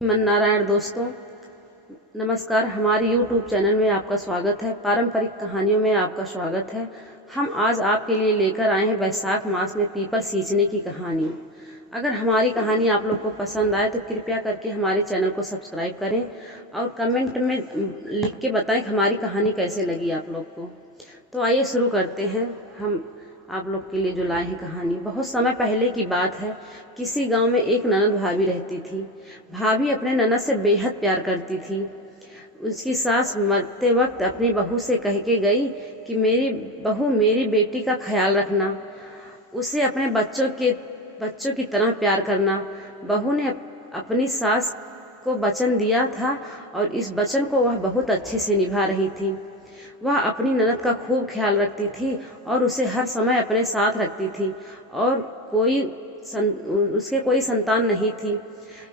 मन नारायण दोस्तों, नमस्कार। हमारे YouTube चैनल में आपका स्वागत है। पारंपरिक कहानियों में आपका स्वागत है। हम आज आपके लिए लेकर आए हैं वैशाख मास में पीपल सींचने की कहानी। अगर हमारी कहानी आप लोग को पसंद आए तो कृपया करके हमारे चैनल को सब्सक्राइब करें और कमेंट में लिख के बताएं कि हमारी कहानी कैसे लगी आप लोग को। तो आइए शुरू करते हैं। हम आप लोग के लिए जो लाए हैं कहानी। बहुत समय पहले की बात है। किसी गांव में एक ननद भाभी रहती थी। भाभी अपने ननद से बेहद प्यार करती थी। उसकी सास मरते वक्त अपनी बहू से कह के गई कि मेरी बहू, मेरी बेटी का ख्याल रखना, उसे अपने बच्चों की तरह प्यार करना। बहू ने अपनी सास को वचन दिया था और इस वचन को वह बहुत अच्छे से निभा रही थी। वह अपनी ननद का खूब ख्याल रखती थी और उसे हर समय अपने साथ रखती थी और उसके कोई संतान नहीं थी।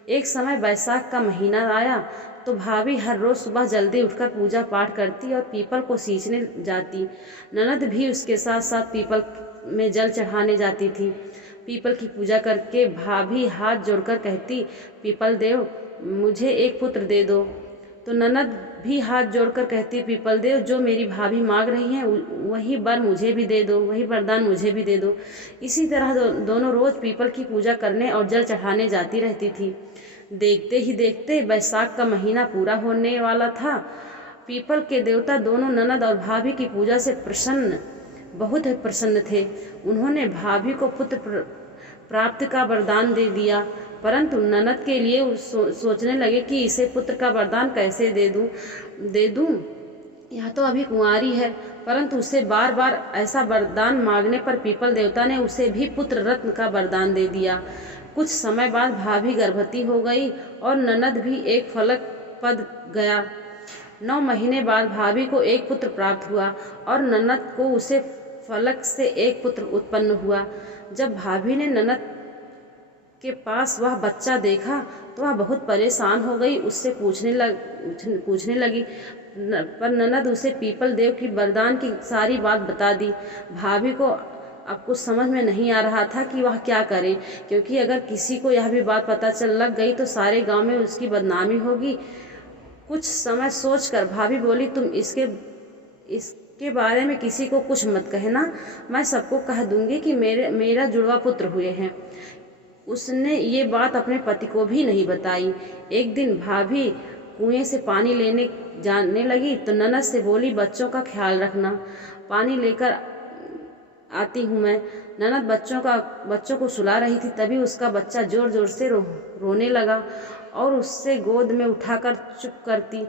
एक समय वैशाख का महीना आया तो भाभी हर रोज सुबह जल्दी उठकर पूजा पाठ करती और पीपल को सींचने जाती। ननद भी उसके साथ साथ पीपल में जल चढ़ाने जाती थी। पीपल की पूजा करके भाभी हाथ जोड़कर कहती, पीपल देव मुझे एक पुत्र दे दो। तो ननद भी हाथ जोड़कर कहती, पीपल देव जो मेरी भाभी मांग रही हैं वही वर मुझे भी दे दो, वही वरदान मुझे भी दे दो। इसी तरह दोनों रोज पीपल की पूजा करने और जल चढ़ाने जाती रहती थी। देखते ही देखते वैशाख का महीना पूरा होने वाला था। पीपल के देवता दोनों ननद और भाभी की पूजा से बहुत प्रसन्न थे। उन्होंने भाभी को पुत्र प्राप्ति का वरदान दे दिया, परंतु ननद के लिए सोचने लगे कि इसे पुत्र का वरदान कैसे दे दूं। यह तो अभी कुंवारी है। परंतु उसे बार बार ऐसा वरदान मांगने पर पीपल देवता ने उसे भी पुत्र रत्न का वरदान दे दिया। कुछ समय बाद भाभी गर्भवती हो गई और ननद भी एक फलक पद गया। 9 महीने बाद भाभी को एक पुत्र प्राप्त हुआ और ननद को उसे फलक से एक पुत्र उत्पन्न हुआ। जब भाभी ने ननद के पास वह बच्चा देखा तो वह बहुत परेशान हो गई। उससे पूछने लगी पर ननद उसे पीपल देव की वरदान की सारी बात बता दी। भाभी को अब कुछ समझ में नहीं आ रहा था कि वह क्या करे, क्योंकि अगर किसी को यह भी बात पता चल लग गई तो सारे गांव में उसकी बदनामी होगी। कुछ समय सोचकर भाभी बोली, तुम इसके बारे में किसी को कुछ मत कहना। मैं सबको कह दूंगी कि मेरा जुड़वा पुत्र हुए हैं। उसने ये बात अपने पति को भी नहीं बताई। एक दिन भाभी कुएं से पानी लेने जाने लगी तो ननद से बोली, बच्चों का ख्याल रखना, पानी लेकर आती हूँ मैं। ननद बच्चों को सुला रही थी, तभी उसका बच्चा जोर जोर से रोने लगा और उससे गोद में उठाकर चुप करती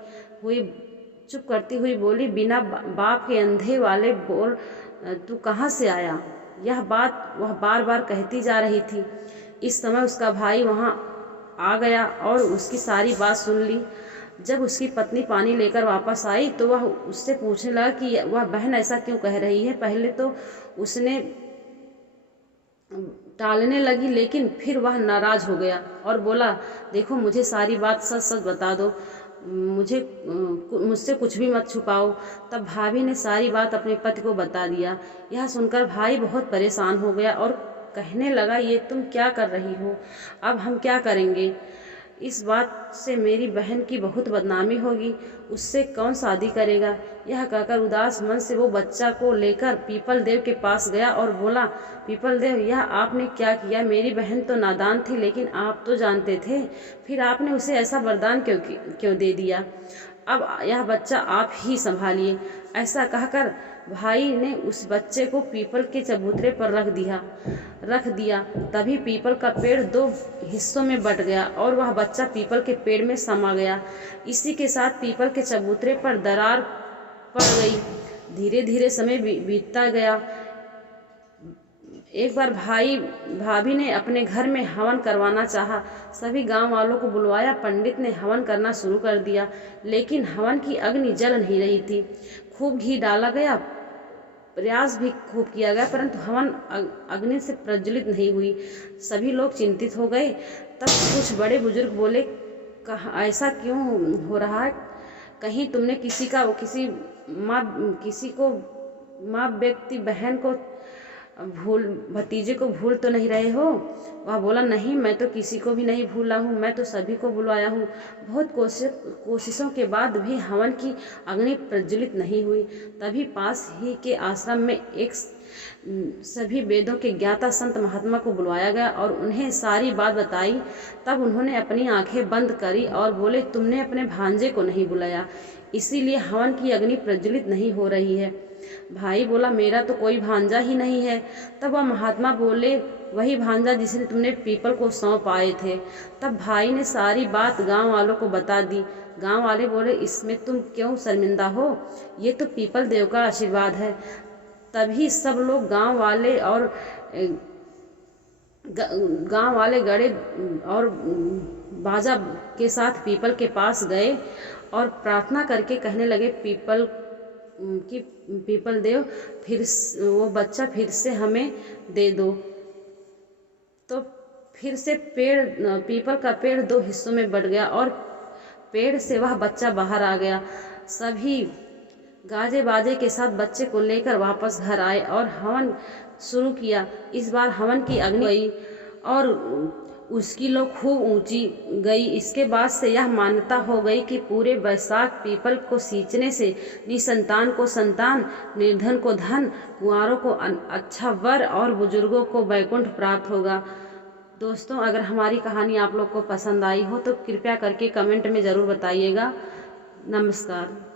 हुई बोली, बिना बाप के अंधे वाले बोल, तू कहाँ से आया? यह बात वह बार बार कहती जा रही थी। इस समय उसका भाई वहां आ गया और उसकी सारी बात सुन ली। जब उसकी पत्नी पानी लेकर वापस आई तो वह उससे पूछने लगा कि वह बहन ऐसा क्यों कह रही है। पहले तो उसने टालने लगी, लेकिन फिर वह नाराज हो गया और बोला, देखो मुझे सारी बात सच सच बता दो, मुझसे कुछ भी मत छुपाओ। तब भाभी ने सारी बात अपने पति को बता दिया। यह सुनकर भाई बहुत परेशान हो गया और कहने लगा, ये तुम क्या कर रही हो? अब हम क्या करेंगे? इस बात से मेरी बहन की बहुत बदनामी होगी, उससे कौन शादी करेगा? यह कहकर उदास मन से वो बच्चा को लेकर पीपल देव के पास गया और बोला, पीपल देव यह आपने क्या किया? मेरी बहन तो नादान थी, लेकिन आप तो जानते थे, फिर आपने उसे ऐसा वरदान क्यों दे दिया? अब यह बच्चा आप ही संभालिए। ऐसा कहकर भाई ने उस बच्चे को पीपल के चबूतरे पर रख दिया। तभी पीपल का पेड़ 2 हिस्सों में बट गया और वह बच्चा पीपल के पेड़ में समा गया। इसी के साथ पीपल के चबूतरे पर दरार पड़ गई। धीरे धीरे समय बीतता गया। एक बार भाभी ने अपने घर में हवन करवाना चाहा। सभी गांव वालों को बुलवाया। पंडित ने हवन करना शुरू कर दिया, लेकिन हवन की अग्नि जल नहीं रही थी। खूब घी डाला गया, प्रयास भी खूब किया गया, परंतु हवन अग्नि से प्रज्वलित नहीं हुई। सभी लोग चिंतित हो गए। तब कुछ बड़े बुजुर्ग बोले, ऐसा क्यों हो रहा है? कहीं तुमने किसी को माँ व्यक्ति बहन को भतीजे को भूल तो नहीं रहे हो? वह बोला, नहीं, मैं तो किसी को भी नहीं भूला हूँ, मैं तो सभी को बुलवाया हूँ। बहुत कोशिशों के बाद भी हवन की अग्नि प्रज्वलित नहीं हुई। तभी पास ही के आश्रम में एक सभी वेदों के ज्ञाता संत महात्मा को बुलवाया गया और उन्हें सारी बात बताई। तब उन्होंने अपनी आंखें बंद करी और बोले, तुमने अपने भांजे को नहीं बुलाया, इसीलिए हवन की अग्नि प्रज्वलित नहीं हो रही है। भाई बोला, मेरा तो कोई भांजा ही नहीं है। तब वह महात्मा बोले, वही भांजा जिसने तुमने पीपल को सौंप आए थे। तब भाई ने सारी बात गांव वालों को बता दी। गांव वाले बोले, इसमें तुम क्यों शर्मिंदा हो, ये तो पीपल देव का आशीर्वाद है। तभी सब लोग गांव वाले गड़े और बाजा के साथ पीपल के पास गए और प्रार्थना करके कहने लगे, पीपल देव, फिर वो बच्चा फिर से हमें दे दो। तो फिर से पीपल का पेड़ 2 हिस्सों में बट गया और पेड़ से वह बच्चा बाहर आ गया। सभी गाजे बाजे के साथ बच्चे को लेकर वापस घर आए और हवन शुरू किया। इस बार हवन की अग्नि गई और उसकी लो खूब ऊंची गई। इसके बाद से यह मान्यता हो गई कि पूरे बैसाख पीपल को सींचने से निसंतान को संतान, निर्धन को धन, कुंवारों को अच्छा वर और बुजुर्गों को वैकुंठ प्राप्त होगा। दोस्तों, अगर हमारी कहानी आप लोग को पसंद आई हो तो कृपया करके कमेंट में ज़रूर बताइएगा। नमस्कार।